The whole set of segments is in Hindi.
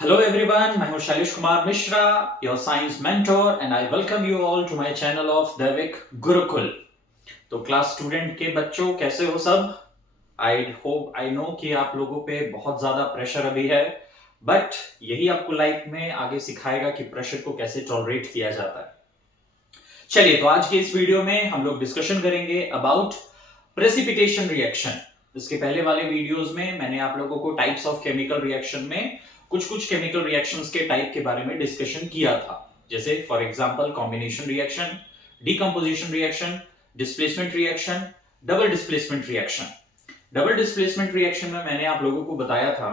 Hello everyone, मैं हूं Shailesh Kumar Mishra, your science mentor and I welcome you all to my channel of दैविक गुरुकुल। तो क्लास स्टूडेंट के बच्चों कैसे हो सब? आई होप आई नो कि आप लोगों पे बहुत ज्यादा प्रेशर अभी है, बट यही आपको लाइफ में आगे सिखाएगा कि प्रेशर को कैसे टॉलरेट किया जाता है। चलिए, तो आज के इस वीडियो में हम लोग डिस्कशन करेंगे अबाउट प्रेसिपिटेशन रिएक्शन। इसके पहले वाले वीडियोस में मैंने आप लोगों को टाइप्स ऑफ केमिकल रिएक्शन में कुछ केमिकल रिएक्शंस के टाइप के बारे में डिस्कशन किया था, जैसे for example combination reaction, decomposition reaction, displacement reaction, double displacement reaction. Double displacement reaction में मैंने आप लोगों को बताया था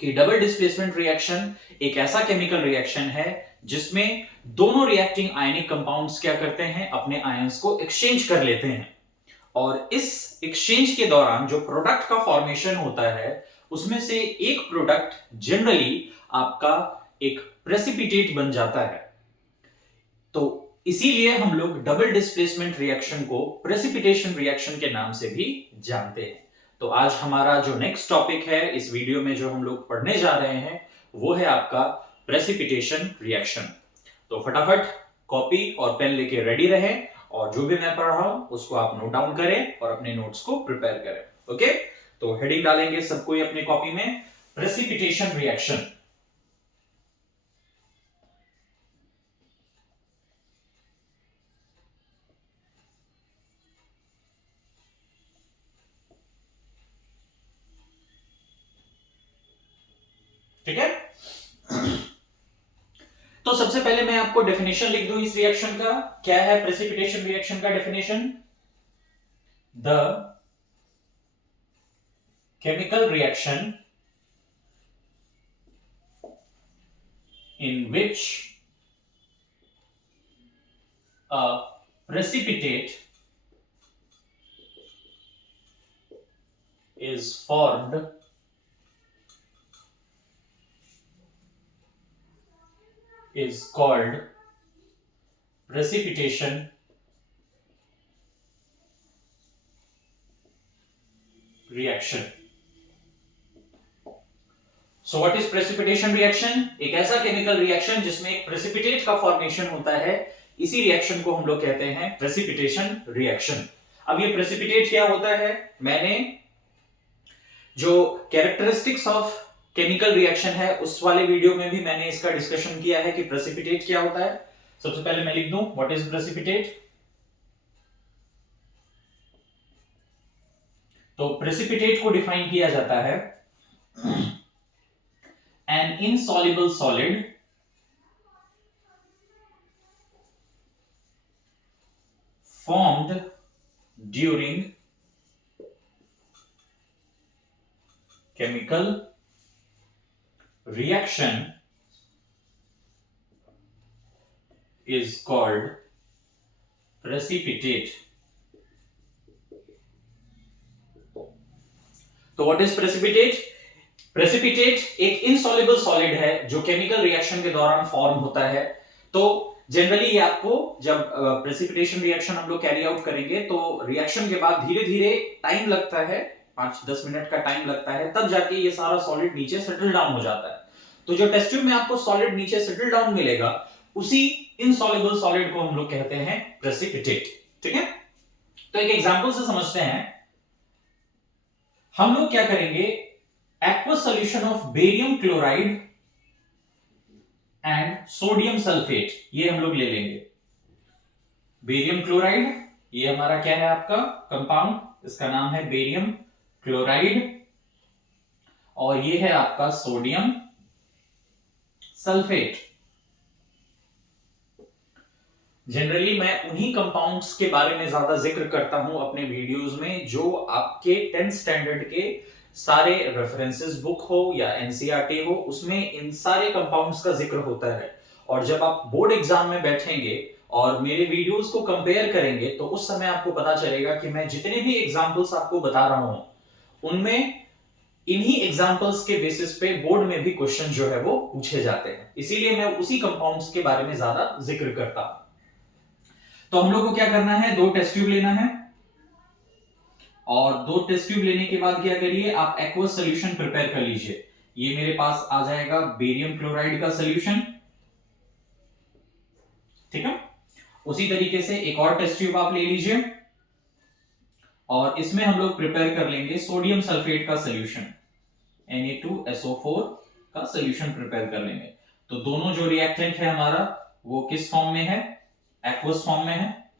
कि डबल डिस्प्लेसमेंट रिएक्शन एक ऐसा केमिकल रिएक्शन है जिसमें दोनों रिएक्टिंग आयनिक कंपाउंड्स क्या करते हैं, अपने आयंस को एक्सचेंज कर लेते हैं, और इस एक्सचेंज के दौरान जो प्रोडक्ट का फॉर्मेशन होता है उसमें से एक प्रोडक्ट जनरली आपका एक प्रेसिपिटेट बन जाता है। तो इसीलिए हम लोग डबल डिस्प्लेसमेंट रिएक्शन को प्रेसिपिटेशन रिएक्शन के नाम से भी जानते हैं। तो आज हमारा जो नेक्स्ट टॉपिक है इस वीडियो में जो हम लोग पढ़ने जा रहे हैं वो है आपका प्रेसिपिटेशन रिएक्शन। तो फटाफट कॉपी और पेन लेके रेडी रहें और जो भी मैं पढ़ रहा हूं उसको आप नोट डाउन करें और अपने नोट्स को प्रिपेयर करें। ओके, तो हेडिंग डालेंगे सब कोई अपने कॉपी में, प्रेसिपिटेशन रिएक्शन। ठीक है, तो सबसे पहले मैं आपको डेफिनेशन लिख दूं इस रिएक्शन का। क्या है प्रेसिपिटेशन रिएक्शन का definition? The chemical reaction in which a precipitate is formed is called precipitation reaction. So what is precipitation reaction? एक ऐसा केमिकल रिएक्शन जिसमें एक प्रेसिपिटेट का फॉर्मेशन होता है, इसी रिएक्शन को हम लोग कहते हैं प्रेसिपिटेशन रिएक्शन। अब ये प्रेसिपिटेट क्या होता है, मैंने जो कैरेक्टरिस्टिक्स ऑफ केमिकल रिएक्शन है उस वाले वीडियो में भी मैंने इसका डिस्कशन किया है कि प्रेसिपिटेट क्या होता है। सबसे पहले मैं लिख दूं व्हाट इज प्रेसिपिटेट। तो प्रेसिपिटेट को डिफाइन किया जाता है an insoluble solid formed during chemical reaction is called precipitate. तो व्हाट इज प्रेसिपिटेट? प्रेसिपिटेट एक इनसॉल्युबल सॉलिड है जो केमिकल रिएक्शन के दौरान फॉर्म होता है। तो जनरली ये आपको जब प्रेसिपिटेशन रिएक्शन हम लोग कैरी आउट करेंगे तो रिएक्शन के बाद धीरे धीरे टाइम लगता है, 5-10 मिनट का टाइम लगता है, तब जाके ये सारा सॉलिड नीचे सेटल डाउन हो जाता है। तो जो टेस्ट ट्यूब में आपको सॉलिड नीचे सेटल डाउन मिलेगा उसी इनसॉल्युबल सॉलिड को हम लोग कहते हैं प्रेसिपिटेट। ठीक है, तो एक एग्जांपल से समझते हैं। हम लोग क्या करेंगे, aqueous solution of barium chloride and sodium sulfate, ये हम लोग ले लेंगे। बेरियम क्लोराइड ये हमारा क्या है, आपका कंपाउंड, इसका नाम है बेरियम क्लोराइड, और ये है आपका सोडियम सल्फेट। जनरली मैं उन्हीं कंपाउंड्स के बारे में ज्यादा जिक्र करता हूं अपने वीडियोस में जो आपके 10th स्टैंडर्ड के सारे रेफरेंसेस बुक हो या एनसीईआरटी हो, उसमें इन सारे कंपाउंड्स का जिक्र होता है। और जब आप बोर्ड एग्जाम में बैठेंगे और मेरे वीडियोस को कंपेयर करेंगे तो उस समय आपको पता चलेगा कि मैं जितने भी एग्जांपल्स आपको बता रहा हूं उनमें इन्हीं एग्जांपल्स के बेसिस पे बोर्ड में भी क्वेश्चन जो है वो पूछे जाते हैं, इसीलिए मैं उसी कंपाउंड्स के बारे में ज्यादा जिक्र करता हूं। तो हम लोग को क्या करना है, 2 टेस्ट ट्यूब लेना है और 2 टेस्ट ट्यूब लेने के बाद क्या करिए, आप एक्वस सॉल्यूशन प्रिपेयर कर लीजिए। ये मेरे पास आ जाएगा बेरियम क्लोराइड का सोल्यूशन। ठीक है, उसी तरीके से एक और टेस्ट ट्यूब आप ले लीजिए और इसमें हम लोग प्रिपेयर कर लेंगे सोडियम सल्फेट का सोल्यूशन, Na2SO4 का सोल्यूशन प्रिपेयर कर लेंगे। तो दोनों जो रिएक्टेंट है हमारा वो किस फॉर्म में है, एक्वस फॉर्म में है।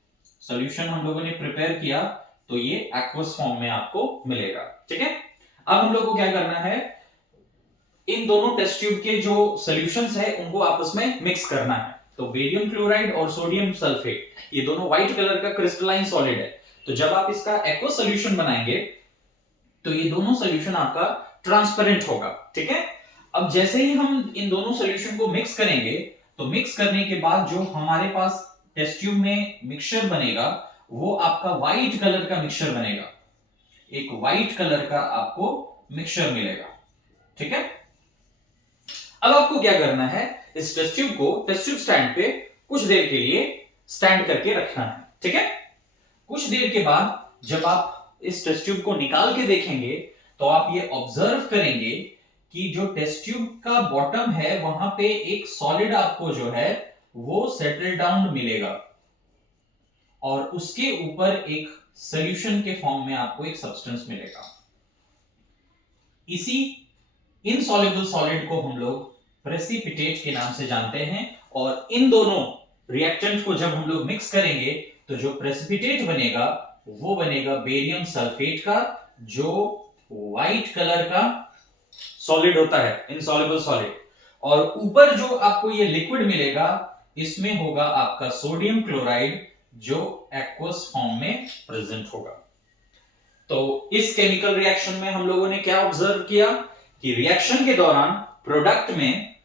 सोल्यूशन हम लोगों ने प्रिपेयर किया तो ये एक्वस फॉर्म में आपको मिलेगा। ठीक है, अब हम लोग को क्या करना है, इन दोनों टेस्ट ट्यूब के जो सॉल्यूशंस है उनको आपस में मिक्स करना है। तो बेरियम क्लोराइड और सोडियम सल्फेट ये दोनों व्हाइट कलर का क्रिस्टलाइन सॉलिड है, तो जब आप इसका एक्वस सॉल्यूशन बनाएंगे तो ये दोनों सॉल्यूशन आपका ट्रांसपेरेंट होगा। ठीक है, अब जैसे ही हम इन दोनों सॉल्यूशन को मिक्स करेंगे तो मिक्स करने के बाद जो हमारे पास टेस्ट ट्यूब में मिक्सचर बनेगा वो आपका व्हाइट कलर का मिक्सचर बनेगा, एक व्हाइट कलर का आपको मिक्सचर मिलेगा। ठीक है, अब आपको क्या करना है, इस टेस्ट ट्यूब को टेस्ट ट्यूब स्टैंड पे कुछ देर के लिए स्टैंड करके रखना है। ठीक है, कुछ देर के बाद जब आप इस टेस्ट ट्यूब को निकाल के देखेंगे तो आप ये ऑब्जर्व करेंगे कि जो टेस्ट ट्यूब का बॉटम है वहां पे एक सॉलिड आपको जो है वो सेटल डाउन मिलेगा और उसके ऊपर एक सॉल्यूशन के फॉर्म में आपको एक सब्सटेंस मिलेगा। इसी इनसॉल्युबल सॉलिड को हम लोग प्रेसिपिटेट के नाम से जानते हैं और इन दोनों रिएक्टेंट को जब हम लोग मिक्स करेंगे तो जो प्रेसिपिटेट बनेगा वो बनेगा बेरियम सल्फेट का, जो व्हाइट कलर का सॉलिड होता है, इनसॉल्युबल सॉलिड। और ऊपर जो आपको ये लिक्विड मिलेगा इसमें होगा आपका सोडियम क्लोराइड जो एक्वस फॉर्म में प्रेजेंट होगा। तो इस केमिकल रिएक्शन में हम लोगों ने क्या ऑब्जर्व किया कि रिएक्शन के दौरान प्रोडक्ट में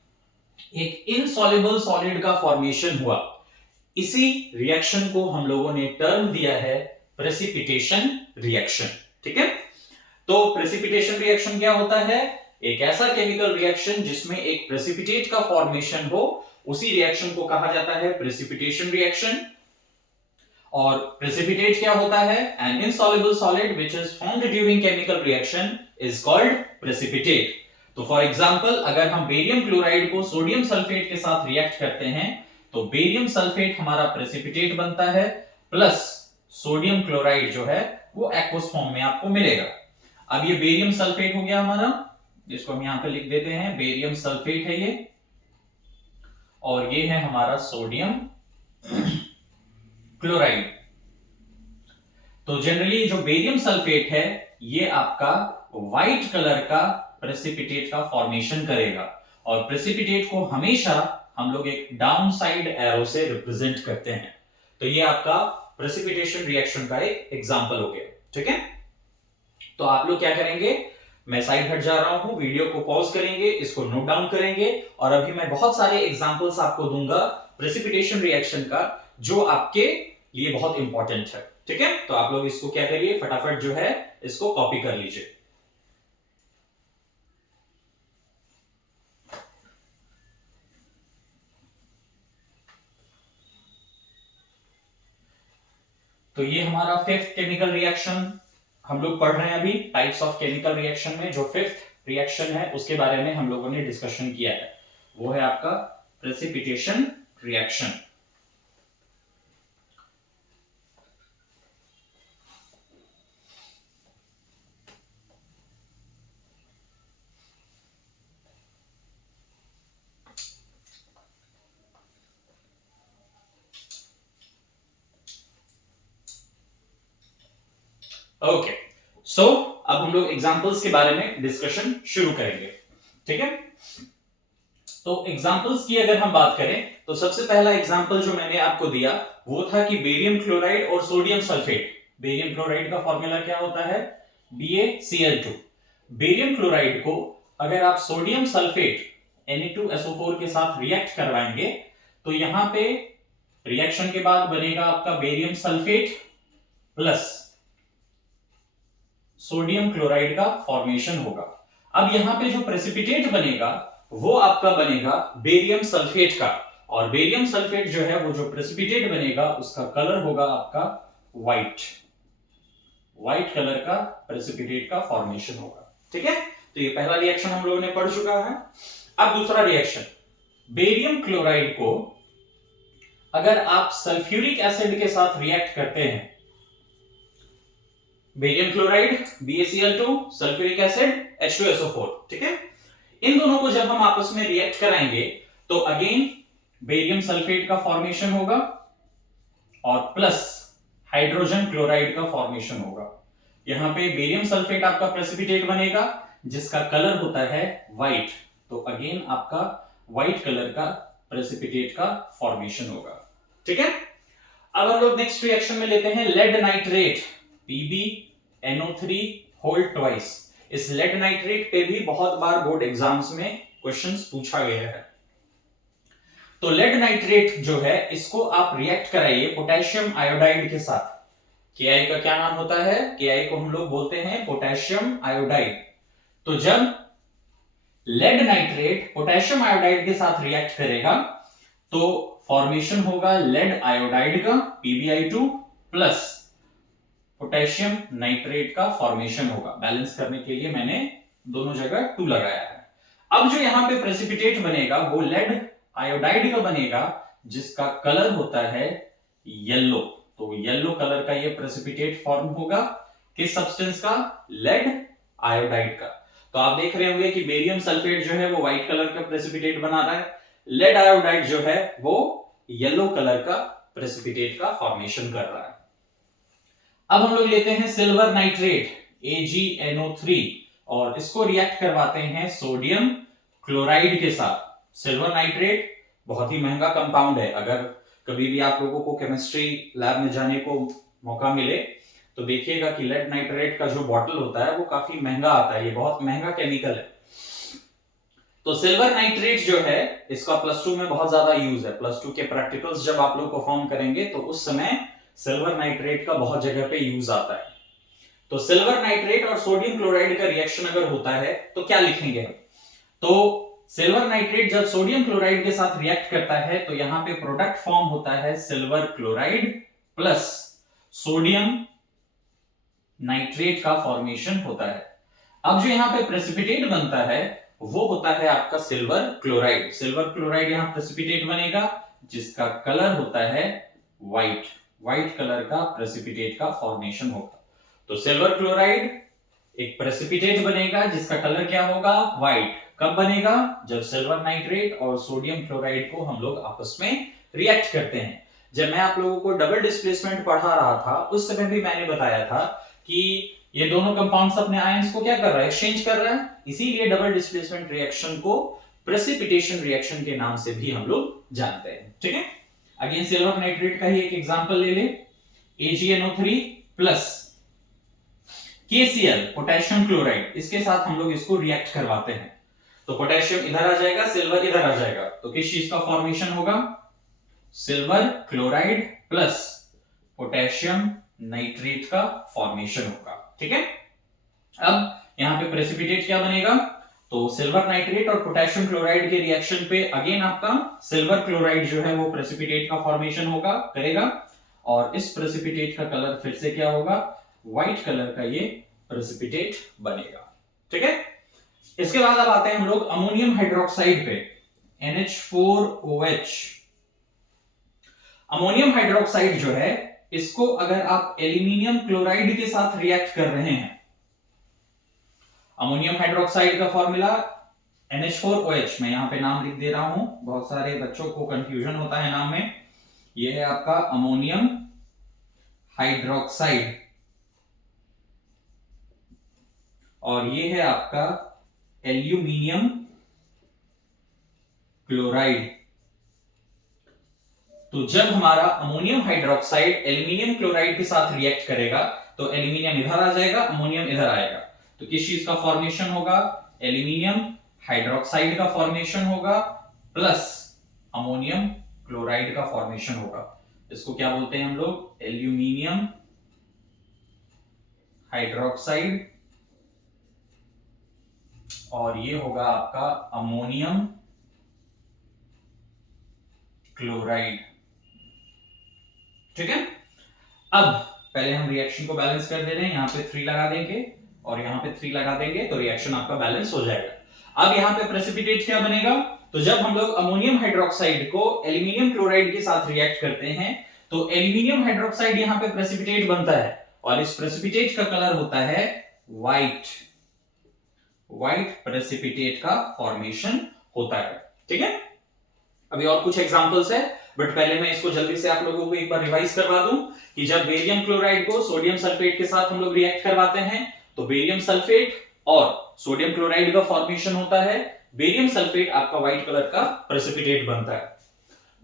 एक इनसॉल्युबल सॉलिड का फॉर्मेशन हुआ। इसी रिएक्शन को हम लोगों ने टर्म दिया है प्रेसिपिटेशन रिएक्शन। ठीक है, तो प्रेसिपिटेशन रिएक्शन क्या होता है, एक ऐसा केमिकल रिएक्शन जिसमें एक प्रेसिपिटेट का फॉर्मेशन हो, उसी रिएक्शन को कहा जाता है प्रेसिपिटेशन रिएक्शन। और प्रेसिपिटेट क्या होता है, an insoluble solid which is formed during chemical reaction is called precipitate. तो फॉर एग्जांपल अगर हम बेरियम क्लोराइड को सोडियम सल्फेट के साथ रिएक्ट करते हैं तो बेरियम सल्फेट हमारा प्रेसिपिटेट बनता है प्लस सोडियम क्लोराइड जो है वो एक्वस फॉर्म में आपको मिलेगा। अब ये बेरियम सल्फेट हो गया हमारा, जिसको हम यहां पे लिख देते हैं बेरियम सल्फेट है ये, और ये है हमारा सोडियम क्लोराइड। तो जनरली जो बेरियम सल्फेट है ये आपका व्हाइट कलर का प्रेसिपिटेट का फॉर्मेशन करेगा और प्रेसिपिटेट को हमेशा हम लोग एक डाउन साइड एरो से रिप्रेजेंट करते हैं। तो ये आपका प्रेसिपिटेशन रिएक्शन का एक एग्जांपल हो गया। ठीक है, तो आप लोग क्या करेंगे, मैं साइड हट जा रहा हूं, वीडियो को पॉज करेंगे, इसको नोट डाउन करेंगे और अभी मैं बहुत सारे एग्जांपल्स आपको दूंगा प्रेसिपिटेशन रिएक्शन का जो आपके लिए बहुत इंपॉर्टेंट है। ठीक है, तो आप लोग इसको क्या करिए, फटाफट जो है इसको कॉपी कर लीजिए। तो ये हमारा फिफ्थ केमिकल रिएक्शन हम लोग पढ़ रहे हैं अभी, टाइप्स ऑफ केमिकल रिएक्शन में जो फिफ्थ रिएक्शन है उसके बारे में हम लोगों ने डिस्कशन किया है, वो है आपका प्रेसिपिटेशन रिएक्शन। ओके, सो अब हम लोग एग्जांपल्स के बारे में डिस्कशन शुरू करेंगे। ठीक है, तो एग्जांपल्स की अगर हम बात करें तो सबसे पहला एग्जांपल जो मैंने आपको दिया वो था कि बेरियम क्लोराइड और सोडियम सल्फेट। बेरियम क्लोराइड का फॉर्मूला क्या होता है, BaCl2। बेरियम क्लोराइड को अगर आप सोडियम सल्फेट Na2SO4 के साथ रिएक्ट करवाएंगे तो यहां पे रिएक्शन के बाद बनेगा आपका barium sulphate plus sodium chloride का फॉर्मेशन होगा। अब यहां पे जो प्रेसिपिटेट बनेगा वो आपका बनेगा बेरियम सल्फेट का, और बेरियम सल्फेट जो है वो जो प्रेसिपिटेट बनेगा उसका कलर होगा आपका व्हाइट कलर का प्रेसिपिटेट का फॉर्मेशन होगा। ठीक है, तो ये पहला रिएक्शन हम लोगों ने पढ़ चुका है। अब दूसरा रिएक्शन, बेरियम क्लोराइड को अगर आप सल्फ्यूरिक एसिड के साथ रिएक्ट करते हैं, barium chloride BaCl2, sulphuric acid H2SO4, ठीक है, इन दोनों को जब हम आपस में रिएक्ट कराएंगे तो अगेन बेरियम सल्फेट का फॉर्मेशन होगा और प्लस हाइड्रोजन क्लोराइड का फॉर्मेशन होगा। यहां पे बेरियम सल्फेट आपका प्रेसिपिटेट बनेगा जिसका कलर होता है व्हाइट, तो अगेन आपका व्हाइट कलर का प्रेसिपिटेट का फॉर्मेशन होगा, ठीक है। अब हम लोग नेक्स्ट रिएक्शन में लेते हैं lead nitrate PbNO3 whole twice. इस लेड नाइट्रेट पे भी बहुत बार बोर्ड एग्जाम्स में क्वेश्चंस पूछा गया है। तो लेड नाइट्रेट जो है इसको आप रिएक्ट कराइए पोटेशियम आयोडाइड के साथ। Ki का क्या नाम होता है? Ki को हम लोग बोलते हैं पोटेशियम आयोडाइड। तो जब लेड नाइट्रेट पोटेशियम आयोडाइड के साथ रिएक्ट करेगा तो फॉर्मेशन होगा लेड आयोडाइड का PbI2 प्लस पोटेशियम नाइट्रेट का फॉर्मेशन होगा। बैलेंस करने के लिए मैंने दोनों जगह 2 लगाया है। अब जो यहां पे प्रेसिपिटेट बनेगा वो लेड आयोडाइड का बनेगा जिसका कलर होता है येलो। तो येलो कलर का ये प्रेसिपिटेट फॉर्म होगा किस सब्सटेंस का? लेड आयोडाइड का। तो आप देख रहे होंगे कि बेरियम सल्फेट जो है वो व्हाइट कलर का प्रेसिपिटेट बना रहा है, लेड आयोडाइड जो है वो येलो कलर का प्रेसिपिटेट का फॉर्मेशन कर रहा है। अब हम लोग लेते हैं सिल्वर नाइट्रेट AgNO3 और इसको रिएक्ट करवाते हैं सोडियम क्लोराइड के साथ। सिल्वर नाइट्रेट बहुत ही महंगा कंपाउंड है। अगर कभी भी आप लोगों को केमिस्ट्री लैब में जाने को मौका मिले तो देखिएगा कि लेड नाइट्रेट का जो बॉटल होता है वो काफी महंगा आता है, ये बहुत महंगा केमिकल है। तो सिल्वर नाइट्रेट जो है इसका +2 में बहुत ज्यादा यूज है। +2 के प्रैक्टिकल्स जब आप लोग परफॉर्म करेंगे तो उस समय सिल्वर नाइट्रेट का बहुत जगह पे यूज आता है। तो सिल्वर नाइट्रेट और सोडियम क्लोराइड का रिएक्शन अगर होता है तो क्या लिखेंगे हम? तो सिल्वर नाइट्रेट जब सोडियम क्लोराइड के साथ रिएक्ट करता है तो यहां पे प्रोडक्ट फॉर्म होता है silver chloride plus sodium nitrate का फॉर्मेशन होता है। अब जो यहां पे प्रेसिपिटेट बनता है वो होता है आपका सिल्वर क्लोराइड। सिल्वर क्लोराइड यहां प्रेसिपिटेट बनेगा जिसका कलर होता है व्हाइट। व्हाइट कलर का प्रेसिपिटेट का फॉर्मेशन होगा। तो सिल्वर क्लोराइड एक प्रेसिपिटेट बनेगा जिसका कलर क्या होगा? व्हाइट। कब बनेगा? जब सिल्वर नाइट्रेट और सोडियम क्लोराइड को हम लोग आपस में रिएक्ट करते हैं। जब मैं आप लोगों को डबल डिस्प्लेसमेंट पढ़ा रहा था उस समय भी मैंने बताया था कि ये दोनों कंपाउंड्स अपने आयंस को क्या कर रहा है? एक्सचेंज कर रहा है। इसीलिए डबल डिस्प्लेसमेंट रिएक्शन को प्रेसिपिटेशन रिएक्शन के नाम से भी हम लोग जानते हैं, ठीक है। अगेन सिल्वर नाइट्रेट का ही एक एग्जांपल ले ले, AgNO3 plus KCl potassium chloride, इसके साथ हम लोग इसको रिएक्ट करवाते हैं तो पोटेशियम इधर आ जाएगा, सिल्वर इधर आ जाएगा, तो किस चीज का फॉर्मेशन होगा? Silver chloride plus potassium nitrate का फॉर्मेशन होगा, ठीक है। अब यहां पे प्रेसिपिटेट क्या बनेगा? तो सिल्वर नाइट्रेट और पोटेशियम क्लोराइड के रिएक्शन पे अगेन आपका सिल्वर क्लोराइड जो है वो प्रेसिपिटेट का फॉर्मेशन होगा करेगा और इस प्रेसिपिटेट का कलर फिर से क्या होगा? व्हाइट कलर का ये प्रेसिपिटेट बनेगा, ठीक है। इसके बाद अब आते हैं हम लोग अमोनियम हाइड्रोक्साइड पे, NH4OH। अमोनियम हाइड्रोक्साइड जो है इसको अगर आप एल्यूमिनियम क्लोराइड के साथ रिएक्ट कर रहे हैं, अमोनियम हाइड्रोक्साइड का फॉर्मूला NH4OH, मैं यहां पे नाम लिख दे रहा हूं, बहुत सारे बच्चों को कंफ्यूजन होता है नाम में। यह है आपका अमोनियम हाइड्रोक्साइड और ये है आपका एल्यूमिनियम क्लोराइड। तो जब हमारा अमोनियम हाइड्रोक्साइड एल्यूमिनियम क्लोराइड के साथ रिएक्ट करेगा तो एल्यूमिनियम इधर आ जाएगा, अमोनियम इधर आएगा, तो किस चीज का फॉर्मेशन होगा? एल्यूमिनियम हाइड्रोक्साइड का फॉर्मेशन होगा प्लस अमोनियम क्लोराइड का फॉर्मेशन होगा। इसको क्या बोलते हैं हम लोग? एल्यूमिनियम हाइड्रोक्साइड और ये होगा आपका अमोनियम क्लोराइड, ठीक है। अब पहले हम रिएक्शन को बैलेंस कर दे रहे हैं, यहां पे 3 लगा देंगे। और यहाँ पे 3 लगा देंगे तो रिएक्शन आपका बैलेंस हो जाएगा। अब यहाँ पे प्रेसिपिटेट क्या बनेगा, तो जब हम लोग अमोनियम हाइड्रोक्साइड को एल्यूमिनियम क्लोराइड के साथ रिएक्ट करते हैं तो एल्यूमिनियम हाइड्रोक्साइड यहाँ पे प्रेसिपिटेट बनता है और इस प्रेसिपिटेट का कलर होता है व्हाइट। व्हाइट प्रेसिपिटेट का फॉर्मेशन होता है। ठीक है, अभी और कुछ एग्जांपल्स है बट पहले मैं इसको जल्दी से आप लोगों को एक बार रिवाइज करवा दूं कि जब बेरियम क्लोराइड को सोडियम सल्फेट के साथ हम लोग रिएक्ट करवाते हैं तो बेरियम सल्फेट और सोडियम क्लोराइड का फॉर्मेशन होता है। बेरियम सल्फेट आपका व्हाइट कलर का प्रेसिपिटेट बनता है।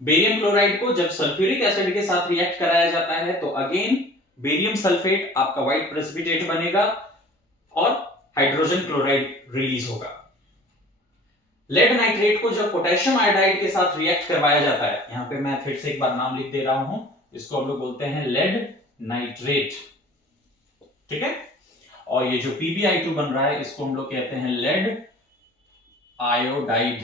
बेरियम क्लोराइड को जब सल्फ्यूरिक एसिड के साथ रिएक्ट कराया जाता है तो अगेन बेरियम सल्फेट आपका व्हाइट प्रेसिपिटेट बनेगा और हाइड्रोजन क्लोराइड रिलीज होगा। लेड नाइट्रेट को जब पोटेशियम आयोडाइड के साथ रिएक्ट करवाया जाता है, यहां पे मैं फिर से एक बार नाम लिख दे रहा हूं, इसको हम लोग बोलते हैं लेड नाइट्रेट। ठीक है, और ये जो PbI2 बन रहा है इसको हम लोग कहते हैं लेड आयोडाइड।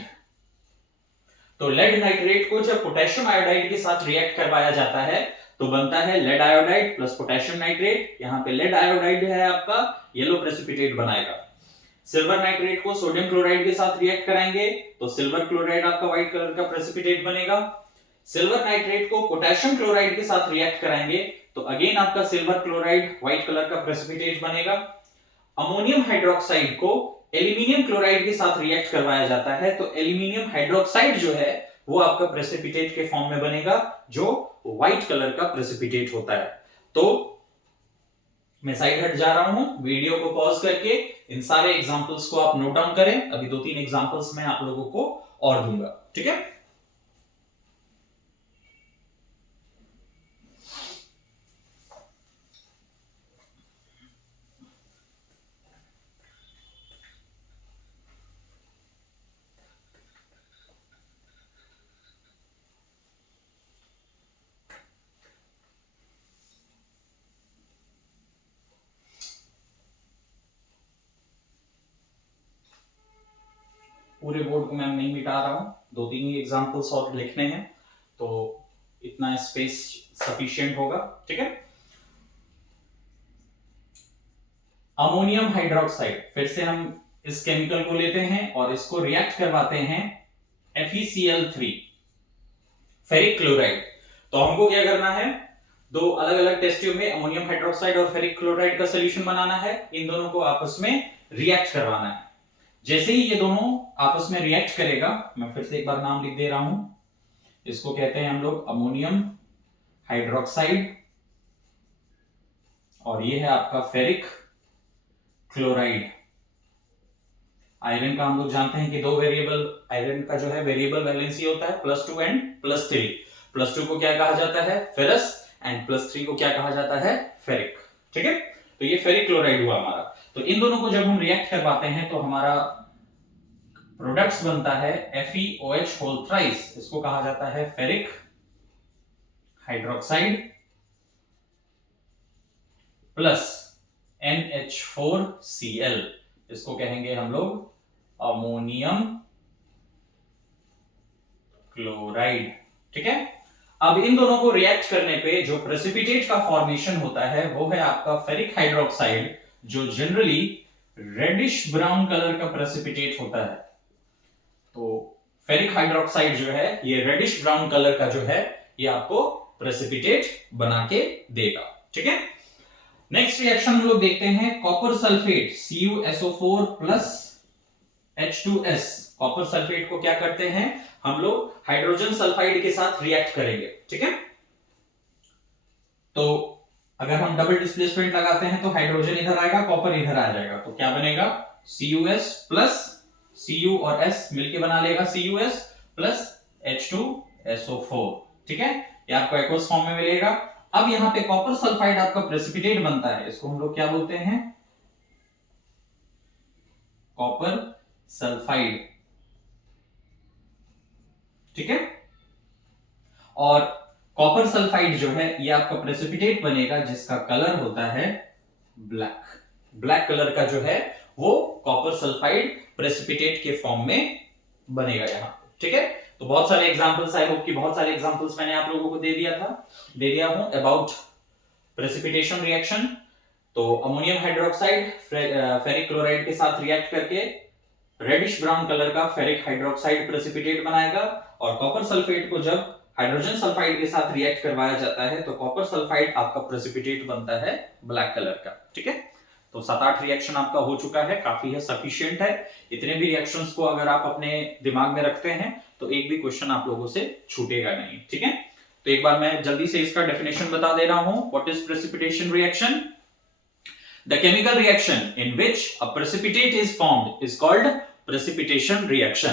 तो लेड नाइट्रेट को जब पोटेशियम आयोडाइड के साथ रिएक्ट करवाया जाता है तो बनता है lead iodide plus potassium nitrate. यहां पे लेड आयोडाइड है आपका येलो प्रेसिपिटेट बनाएगा। सिल्वर नाइट्रेट को सोडियम क्लोराइड के साथ रिएक्ट कराएंगे तो सिल्वर क्लोराइड आपका व्हाइट कलर का प्रेसिपिटेट बनेगा। सिल्वर नाइट्रेट को पोटेशियम क्लोराइड के साथ रिएक्ट कराएंगे तो अगेन आपका सिल्वर क्लोराइड व्हाइट कलर का प्रेसिपिटेट बनेगा। अमोनियम हाइड्रोक्साइड को एल्यूमिनियम क्लोराइड के साथ रिएक्ट करवाया जाता है तो एल्यूमिनियम हाइड्रोक्साइड जो है वो आपका प्रेसिपिटेट के फॉर्म में बनेगा जो व्हाइट कलर का प्रेसिपिटेट होता है। तो मैं साइड हट जा रहा हूं, वीडियो को पॉज करके इन सारे एग्जांपल्स को आप नोट डाउन करें। अभी 2-3 एग्जांपल्स मैं आप लोगों को और दूंगा। ठीक है, पूरे बोर्ड को मैं नहीं मिटा रहा हूं, 2-3 ही एग्जांपल्स और लिखने हैं तो इतना स्पेस सफिशिएंट होगा। ठीक है, अमोनियम हाइड्रोक्साइड, फिर से हम इस केमिकल को लेते हैं और इसको रिएक्ट करवाते हैं FeCl3 फेरिक क्लोराइड। तो हमको क्या करना है, 2 अलग अलग टेस्ट ट्यूब में अमोनियम हाइड्रोक्साइड और फेरिक क्लोराइड का सोल्यूशन बनाना है। इन दोनों को आपस में रिएक्ट करवाना है। जैसे ही ये दोनों आपस में रिएक्ट करेगा, मैं फिर से एक बार नाम लिख दे रहा हूं, इसको कहते हैं हम लोग अमोनियम हाइड्रोक्साइड और ये है आपका फेरिक क्लोराइड। आयरन का हम लोग जानते हैं कि 2 वेरिएबल आयरन का जो है वेरिएबल वैलेंसी होता है +2 एंड +3। +2 को क्या कहा जाता है, फेरस, एंड +3 को क्या कहा जाता है, फेरिक। ठीक है, तो ये फेरिक क्लोराइड हुआ हमारा। तो इन दोनों को जब हम रिएक्ट करवाते हैं तो हमारा प्रोडक्ट्स बनता है FeOH होल थ्राइस। इसको कहा जाता है फेरिक हाइड्रोक्साइड प्लस NH4Cl। इसको कहेंगे हम लोग अमोनियम क्लोराइड। ठीक है, अब इन दोनों को रिएक्ट करने पे जो प्रेसिपिटेट का फॉर्मेशन होता है वो है आपका फेरिक हाइड्रोक्साइड, जो जनरली रेडिश ब्राउन कलर का प्रेसिपिटेट होता है। तो फेरिक हाइड्रोक्साइड जो है ये रेडिश ब्राउन कलर का जो है ये आपको प्रेसिपिटेट बना के देगा। ठीक है, नेक्स्ट रिएक्शन हम लोग देखते हैं copper sulphate CuSO4 plus H2S। Copper sulphate को क्या करते हैं हम लोग हाइड्रोजन सल्फाइड के साथ रिएक्ट करेंगे। ठीक है, तो अगर हम डबल डिस्प्लेसमेंट लगाते हैं तो हाइड्रोजन इधर आएगा, कॉपर इधर आ जाएगा, तो क्या बनेगा CuS प्लस Cu और S मिलके बना लेगा CuS प्लस H2SO4। ठीक है, ये आपको एक्वस फॉर्म में मिलेगा। अब यहां पे कॉपर सल्फाइड आपका प्रेसिपिटेट बनता है, इसको हम लोग क्या बोलते हैं, कॉपर सल्फाइड। ठीक है, और कॉपर सल्फाइड जो है ये आपका प्रेसिपिटेट बनेगा जिसका कलर होता है ब्लैक। ब्लैक कलर का जो है वो कॉपर सल्फाइड प्रेसिपिटेट के फॉर्म में बनेगा यहां। ठीक है, तो बहुत सारे एग्जांपल्स, आई होप कि बहुत सारे एग्जांपल्स मैंने आप लोगों को दे दिया हूं अबाउट प्रेसिपिटेशन रिएक्शन। तो अमोनियम हाइड्रोक्साइड फेरिक क्लोराइड के साथ रिएक्ट करके रेडिश ब्राउन कलर का फेरिक हाइड्रोक्साइड प्रेसिपिटेट बनाएगा, और कॉपर सल्फेट को जब हाइड्रोजन सल्फाइड के साथ रिएक्ट करवाया जाता है तो कॉपर सल्फाइड आपका प्रेसिपिटेट बनता है ब्लैक कलर का। ठीक है, तो 7-8 रिएक्शन आपका हो चुका है, काफी है, सफिशिएंट है। इतने भी रिएक्शंस को अगर आप अपने दिमाग में रखते हैं तो एक भी क्वेश्चन आप लोगों से छूटेगा नहीं। ठीक है, तो एक बार मैं जल्दी से इसका डेफिनेशन बता दे रहा हूं। What is precipitation reaction? The chemical reaction in which a precipitate is formed is called precipitation reaction.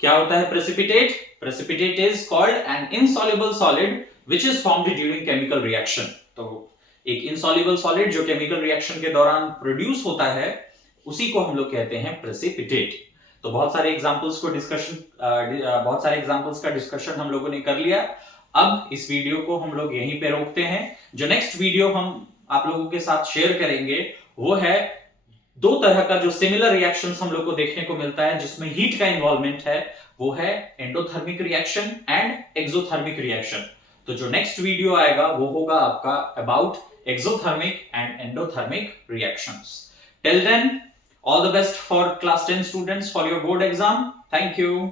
क्या होता है precipitate? Precipitate is called an insoluble solid which is formed during chemical reaction. तो एक insoluble solid जो chemical reaction के दौरान produce होता है उसी को हम लोग कहते हैं precipitate. तो बहुत सारे एग्जांपल्स का डिस्कशन हम लोगों ने कर लिया। अब इस वीडियो को हम लोग यहीं पे रोकते हैं। जो नेक्स्ट वीडियो हम आप लोगों के साथ शेयर करेंगे वो है 2 तरह का जो सिमिलर रिएक्शंस हम लोग को देखने को मिलता है जिसमें हीट का इन्वॉल्वमेंट है, वो है endothermic reaction and exothermic reaction. तो जो नेक्स्ट वीडियो आएगा वो होगा आपका about exothermic and endothermic reactions. Till then, all the best for class 10 students for your board exam. Thank you.